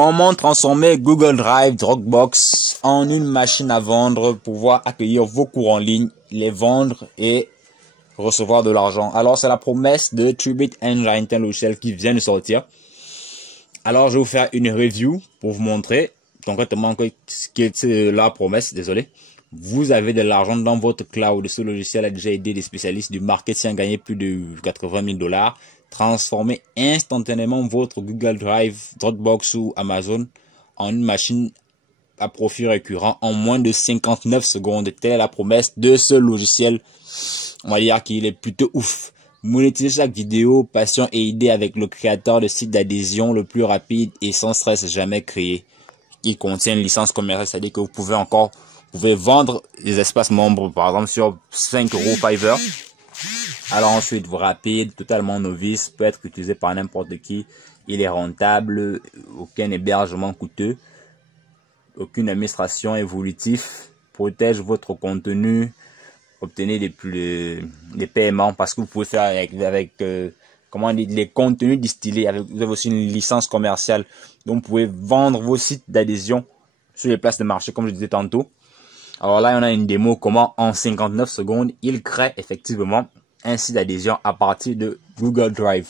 Comment transformer Google Drive, Dropbox en une machine à vendre pour pouvoir accueillir vos cours en ligne, les vendre et recevoir de l'argent. Alors, c'est la promesse de Tribit Engine, un logiciel qui vient de sortir. Alors, je vais vous faire une review pour vous montrer concrètement ce qui est la promesse. Désolé. Vous avez de l'argent dans votre cloud. Ce logiciel a déjà aidé des spécialistes du marketing à gagner plus de 80 000 $. Transformer instantanément votre Google Drive, Dropbox ou Amazon en une machine à profit récurrent en moins de 59 secondes. Telle est la promesse de ce logiciel. On va dire qu'il est plutôt ouf. Monétiser chaque vidéo, passion et idée avec le créateur de site d'adhésion le plus rapide et sans stress jamais créé. Il contient une licence commerciale, c'est-à-dire que vous pouvez vendre les espaces membres, par exemple, sur 5 € Fiverr. Alors ensuite, rapide, totalement novice, peut être utilisé par n'importe qui. Il est rentable, aucun hébergement coûteux, aucune administration évolutive, protège votre contenu, obtenez des paiements parce que vous pouvez faire avec comment dire, les contenus distillés. Vous avez aussi une licence commerciale, donc vous pouvez vendre vos sites d'adhésion sur les places de marché, comme je disais tantôt. Alors là, on a une démo comment en 59 secondes, il crée effectivement un site d'adhésion à partir de Google Drive.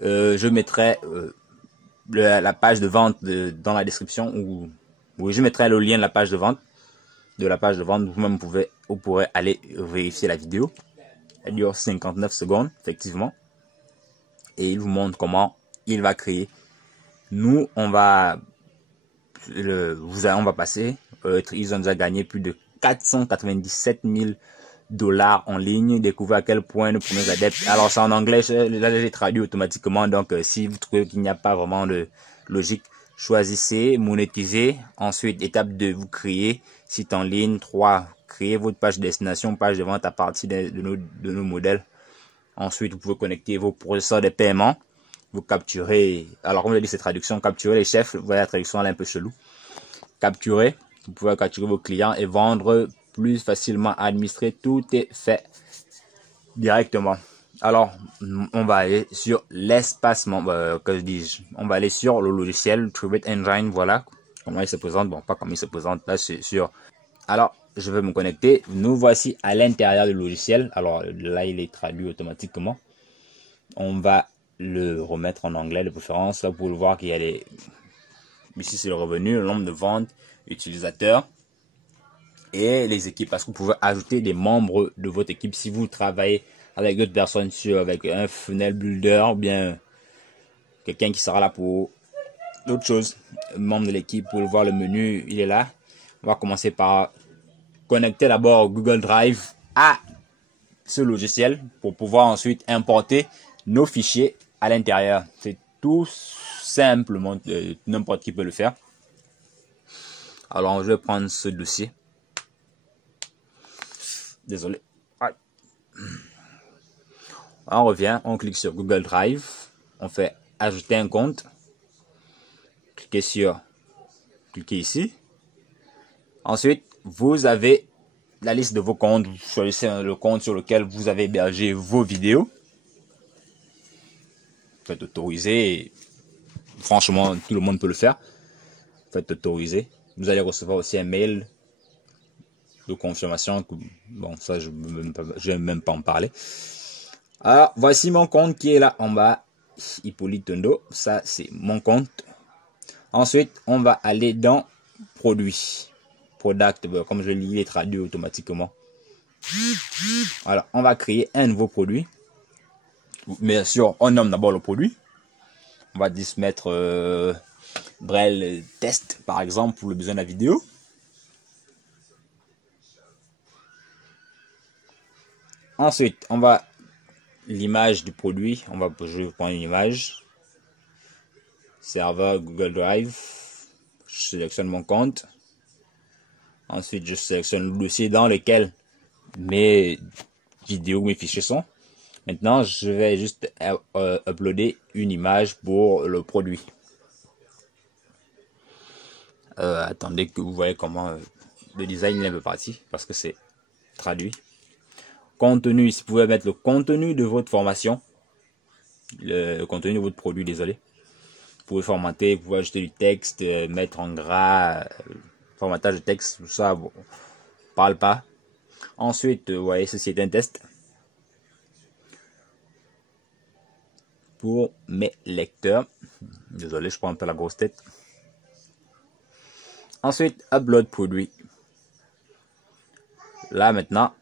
Je mettrai la page de vente dans la description, ou oui, je mettrai le lien de la page de vente. Vous-même vous pourrez aller vérifier la vidéo. Elle dure 59 secondes, effectivement. Et il vous montre comment il va créer. Nous, on va passer. Ils ont déjà gagné plus de 497 000 $ en ligne. Découvrez à quel point nos premiers adeptes. Alors, c'est en anglais. Là, j'ai traduit automatiquement. Donc, si vous trouvez qu'il n'y a pas vraiment de logique, choisissez, monétiser. Ensuite, étape 2, vous créez site en ligne. 3, créez votre page de destination, page de vente à partir de nos modèles. Ensuite, vous pouvez connecter vos processeurs de paiement. Vous capturez, alors comme je dit, c'est traduction, capturer les chefs. Vous voyez, la traduction elle est un peu chelou. Capturer, vous pouvez capturer vos clients et vendre plus facilement, administrer. Tout est fait directement. Alors, on va aller sur l'espacement, que dis-je, on va aller sur le logiciel Tribit Engine. Voilà comment il se présente. Bon, pas comme il se présente là, c'est sûr. Alors, je vais me connecter. Nous voici à l'intérieur du logiciel. Alors là, il est traduit automatiquement. On va le remettre en anglais de préférence. Là, vous pouvez le voir qu'il y a les... Ici, c'est le revenu, le nombre de ventes, utilisateurs et les équipes. Parce que vous pouvez ajouter des membres de votre équipe si vous travaillez avec d'autres personnes avec un funnel builder ou bien quelqu'un qui sera là pour d'autres choses. Membre de l'équipe, pour le voir, le menu, il est là. On va commencer par connecter d'abord Google Drive à ce logiciel pour pouvoir ensuite importer nos fichiers à l'intérieur. C'est tout simplement, n'importe qui peut le faire. Alors, je vais prendre ce dossier. Désolé. On revient, on clique sur Google Drive. On fait ajouter un compte. Cliquez ici. Ensuite, vous avez la liste de vos comptes. Vous choisissez le compte sur lequel vous avez hébergé vos vidéos. Faites autoriser. Franchement, tout le monde peut le faire. Faites autoriser. Vous allez recevoir aussi un mail de confirmation. Bon, ça, je ne vais même pas en parler. Alors, voici mon compte qui est là en bas. Hippolyte Tondo. Ça, c'est mon compte. Ensuite, on va aller dans Produits. Product, comme je lis, il est traduit automatiquement. Alors, on va créer un nouveau produit. Bien sûr, on nomme d'abord le produit. On va juste mettre Braille test, par exemple, pour le besoin de la vidéo. Ensuite, on va l'image du produit. Je vais prendre une image. Serveur Google Drive. Je sélectionne mon compte. Ensuite, je sélectionne le dossier dans lequel mes vidéos, mes fichiers sont. Maintenant, je vais juste uploader une image pour le produit. Attendez que vous voyez comment le design est un peu parti parce que c'est traduit. Contenu, ici, vous pouvez mettre le contenu de votre formation, le contenu de votre produit, désolé. Vous pouvez formater, vous pouvez ajouter du texte, mettre en gras, formatage de texte, tout ça, bon, parle pas. Ensuite, vous voyez, ceci est un test pour mes lecteurs. Désolé, je prends un peu la grosse tête. Ensuite, upload produit. Là, maintenant,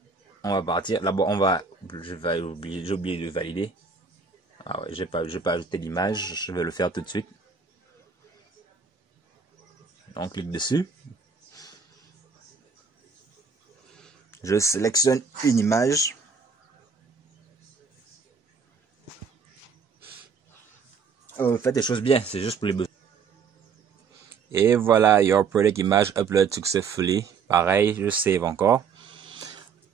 on va partir. Là-bas, j'ai oublié de valider. Ah ouais, j'ai pas ajouté l'image. Je vais le faire tout de suite. On clique dessus. Je sélectionne une image. Faites des choses bien, c'est juste pour les besoins. Et voilà, your product image upload successfully. Pareil, je save encore.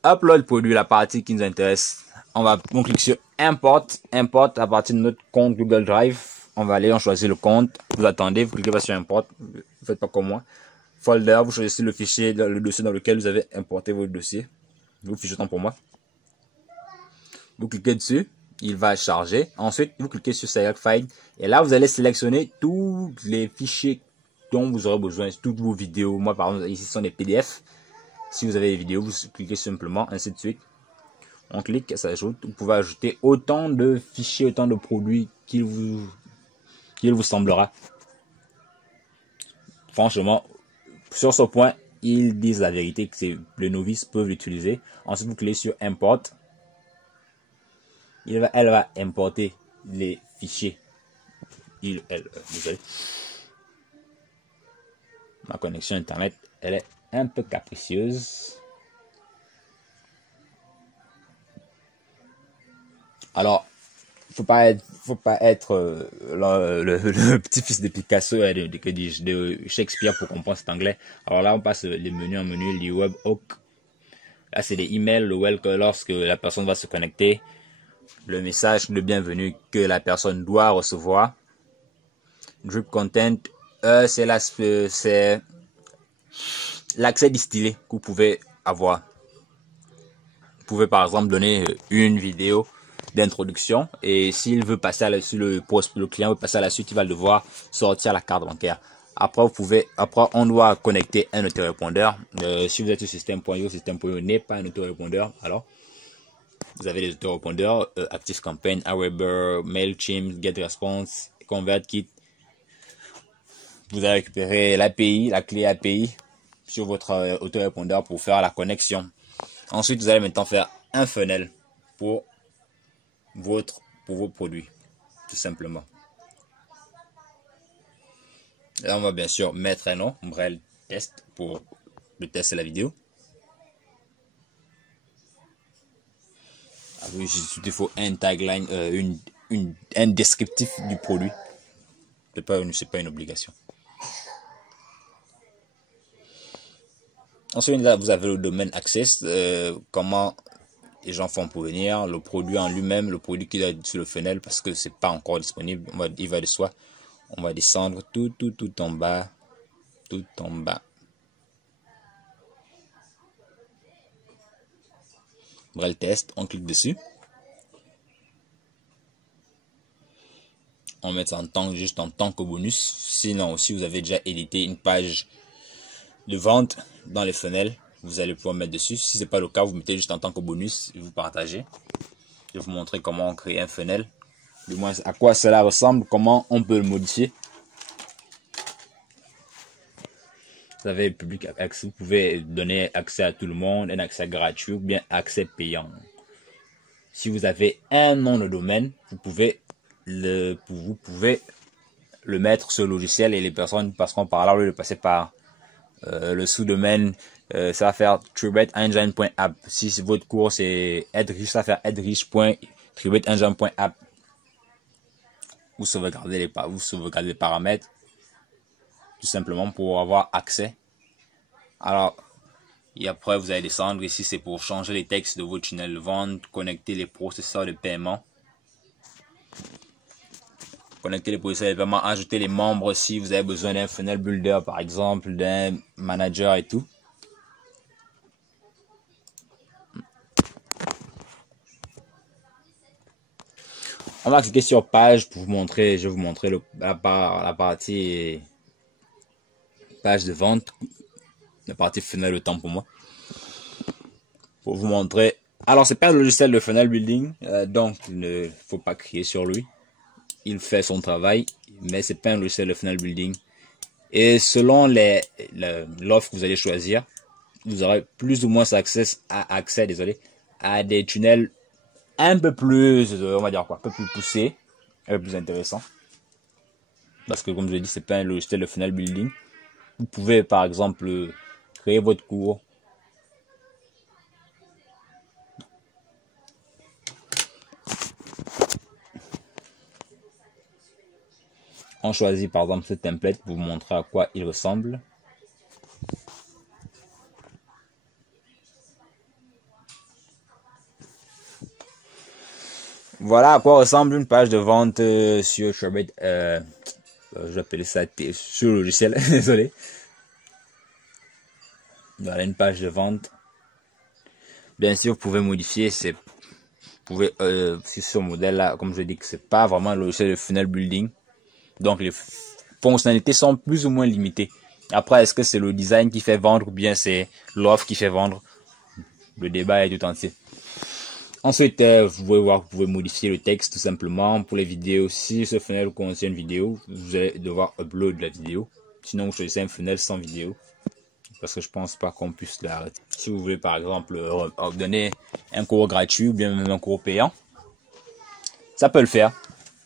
Upload produit, la partie qui nous intéresse. On clique sur import à partir de notre compte Google Drive. On va aller, on choisit le compte. Vous attendez, vous cliquez pas sur import. Vous faites pas comme moi. Folder, vous choisissez le fichier, le dossier dans lequel vous avez importé votre dossier. Vous fichez tant pour moi. Vous cliquez dessus, il va charger. Ensuite, vous cliquez sur Select File. Et là, vous allez sélectionner tous les fichiers dont vous aurez besoin, toutes vos vidéos. Moi, par exemple, ici, ce sont des PDF. Si vous avez des vidéos, vous cliquez simplement, ainsi de suite. On clique, ça ajoute. Vous pouvez ajouter autant de fichiers, autant de produits qu'il vous semblera. Franchement, sur ce point, ils disent la vérité que les novices peuvent l'utiliser. Ensuite, vous cliquez sur Import. Elle va importer les fichiers. Désolé. Ma connexion internet, elle est un peu capricieuse. Alors, faut pas être le petit-fils de Picasso et de Shakespeare pour comprendre cet anglais. Alors là, on passe les menus en menu, les webhook. Là, c'est les emails, lorsque la personne va se connecter, le message de bienvenue que la personne doit recevoir. Drip content, c'est l'accès distillé que vous pouvez avoir. Vous pouvez par exemple donner une vidéo d'introduction et s'il veut passer à la suite, le client veut passer à la suite, il va devoir sortir la carte bancaire. Après, on doit connecter un autorépondeur. Si vous êtes sur système.io, système.io n'est pas un autorépondeur. Alors, vous avez les autorépondeurs ActiveCampaign, Aweber, Mailchimp, GetResponse, ConvertKit. Vous allez récupérer l'API, la clé API sur votre autorépondeur pour faire la connexion. Ensuite, vous allez maintenant faire un funnel pour vos produits, tout simplement. Là, on va bien sûr mettre un nom, Umbrel Test, pour le test de la vidéo. Après, il faut un tagline, un descriptif du produit. C'est pas une obligation. Ensuite, là, vous avez le domaine access, comment les gens font pour venir, le produit en lui-même, le produit qu'il a sur le funnel, parce que c'est pas encore disponible. Il va de soi. On va descendre tout en bas, tout en bas. Umbrel Test, on clique dessus. On met ça juste en tant que bonus. Sinon, si vous avez déjà édité une page de vente dans les funnels, vous allez pouvoir mettre dessus. Si c'est pas le cas, vous mettez juste en tant que bonus et vous partagez. Je vais vous montrer comment on crée un funnel. Du moins, à quoi cela ressemble, comment on peut le modifier. Vous avez public accès, vous pouvez donner accès à tout le monde, un accès gratuit ou bien accès payant. Si vous avez un nom de domaine, vous pouvez le mettre sur le logiciel et les personnes passeront par là au lieu de passer par le sous-domaine. Ça va faire TributeEngine.app. Si votre cours c'est être riche, ça va faire être-riche.TributeEngine.app. Vous sauvegardez les paramètres tout simplement pour avoir accès. Alors, et après vous allez descendre ici, c'est pour changer les textes de votre tunnel de vente, connecter les processeurs de paiement. Connecter les processeurs de paiement, ajouter les membres si vous avez besoin d'un funnel builder par exemple, d'un manager et tout. On va cliquer sur page pour vous montrer, je vais vous montrer la partie page de vente, la partie funnel le temps pour moi. Pour vous montrer. Alors c'est pas un logiciel de funnel building, donc il ne faut pas crier sur lui. Il fait son travail, mais c'est pas un logiciel de funnel building. Et selon l'offre que vous allez choisir, vous aurez plus ou moins accès à des tunnels un peu plus, on va dire quoi, un peu plus poussés, un peu plus intéressants. Parce que comme je l'ai dit, c'est pas un logiciel de funnel building. Vous pouvez par exemple créer votre cours. On choisit par exemple ce template pour vous montrer à quoi il ressemble. Voilà à quoi ressemble une page de vente sur Turbate. Je vais appeler ça sur le logiciel, désolé. Voilà une page de vente. Bien sûr, vous pouvez modifier, vous pouvez sur ce modèle là, comme je dis que c'est pas vraiment un logiciel de funnel building. Donc les fonctionnalités sont plus ou moins limitées. Après, est-ce que c'est le design qui fait vendre ou bien c'est l'offre qui fait vendre? Le débat est tout entier. Ensuite, vous pouvez voir, vous pouvez modifier le texte tout simplement. Pour les vidéos, si ce funnel contient une vidéo, vous allez devoir upload la vidéo. Sinon, vous choisissez un funnel sans vidéo. Parce que je pense pas qu'on puisse l'arrêter. Si vous voulez par exemple donner un cours gratuit ou bien même un cours payant, ça peut le faire.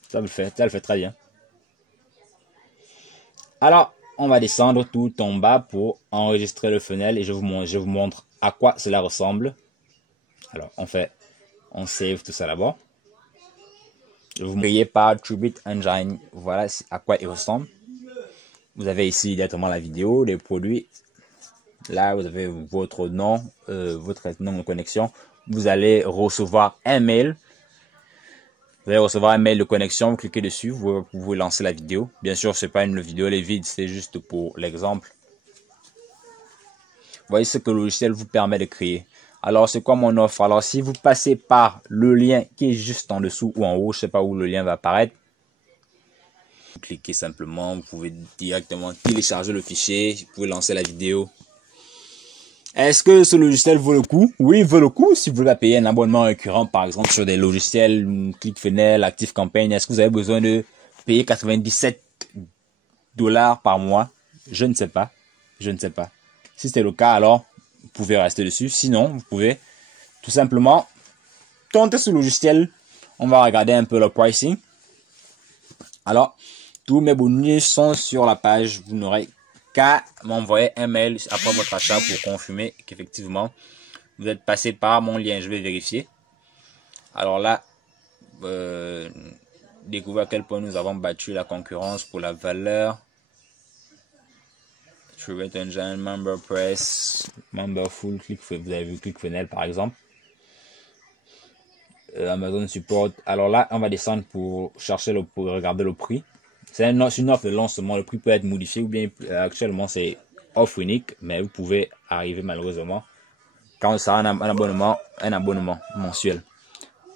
Ça le fait très bien. Alors, on va descendre tout en bas pour enregistrer le funnel et je vous montre à quoi cela ressemble. Alors, on save tout ça là-bas. Je vous montre par Turbate Engine. Voilà à quoi il ressemble. Vous avez ici directement la vidéo, les produits. Là, vous avez votre nom de connexion. Vous allez recevoir un mail. Vous allez recevoir un mail de connexion. Vous cliquez dessus. Vous pouvez lancer la vidéo. Bien sûr, c'est pas une vidéo les vides, c'est juste pour l'exemple. Voyez ce que le logiciel vous permet de créer. Alors, c'est quoi mon offre? Alors, si vous passez par le lien qui est juste en dessous ou en haut, je sais pas où le lien va apparaître. Vous cliquez simplement. Vous pouvez directement télécharger le fichier. Vous pouvez lancer la vidéo. Est-ce que ce logiciel vaut le coup? Oui, il vaut le coup si vous voulez payer un abonnement récurrent, par exemple, sur des logiciels ClickFunnels, ActiveCampaign. Est-ce que vous avez besoin de payer 97 $ par mois? Je ne sais pas. Je ne sais pas. Si c'est le cas, alors, vous pouvez rester dessus. Sinon, vous pouvez tout simplement tenter ce logiciel. On va regarder un peu le pricing. Alors, tous mes bonus sont sur la page. Vous n'aurez qu'à m'envoyer un mail après votre achat pour confirmer qu'effectivement vous êtes passé par mon lien. Je vais vérifier. Alors là, découvrez à quel point nous avons battu la concurrence pour la valeur. Turbate Engine, MemberPress, Memberful, vous avez vu ClickFunnels par exemple. Amazon Support. Alors là, on va descendre pour chercher pour regarder le prix. C'est une offre de lancement. Le prix peut être modifié ou bien actuellement c'est offre unique, mais vous pouvez arriver malheureusement quand ça a un abonnement mensuel.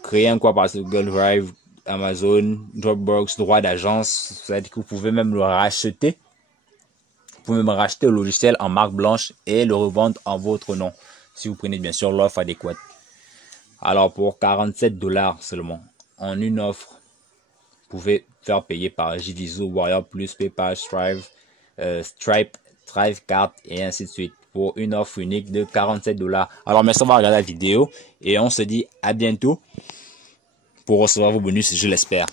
Créer un quoi par Google Drive, Amazon, Dropbox, droit d'agence. C'est-à-dire que vous pouvez même le racheter. Vous pouvez même racheter le logiciel en marque blanche et le revendre en votre nom. Si vous prenez bien sûr l'offre adéquate. Alors pour 47 $ seulement, en une offre, vous pouvez faire payer par JVZoo, Warrior Plus, PayPal, Stripe, Thrivecart et ainsi de suite pour une offre unique de 47 $. Alors merci, on va regarder la vidéo et on se dit à bientôt pour recevoir vos bonus, je l'espère.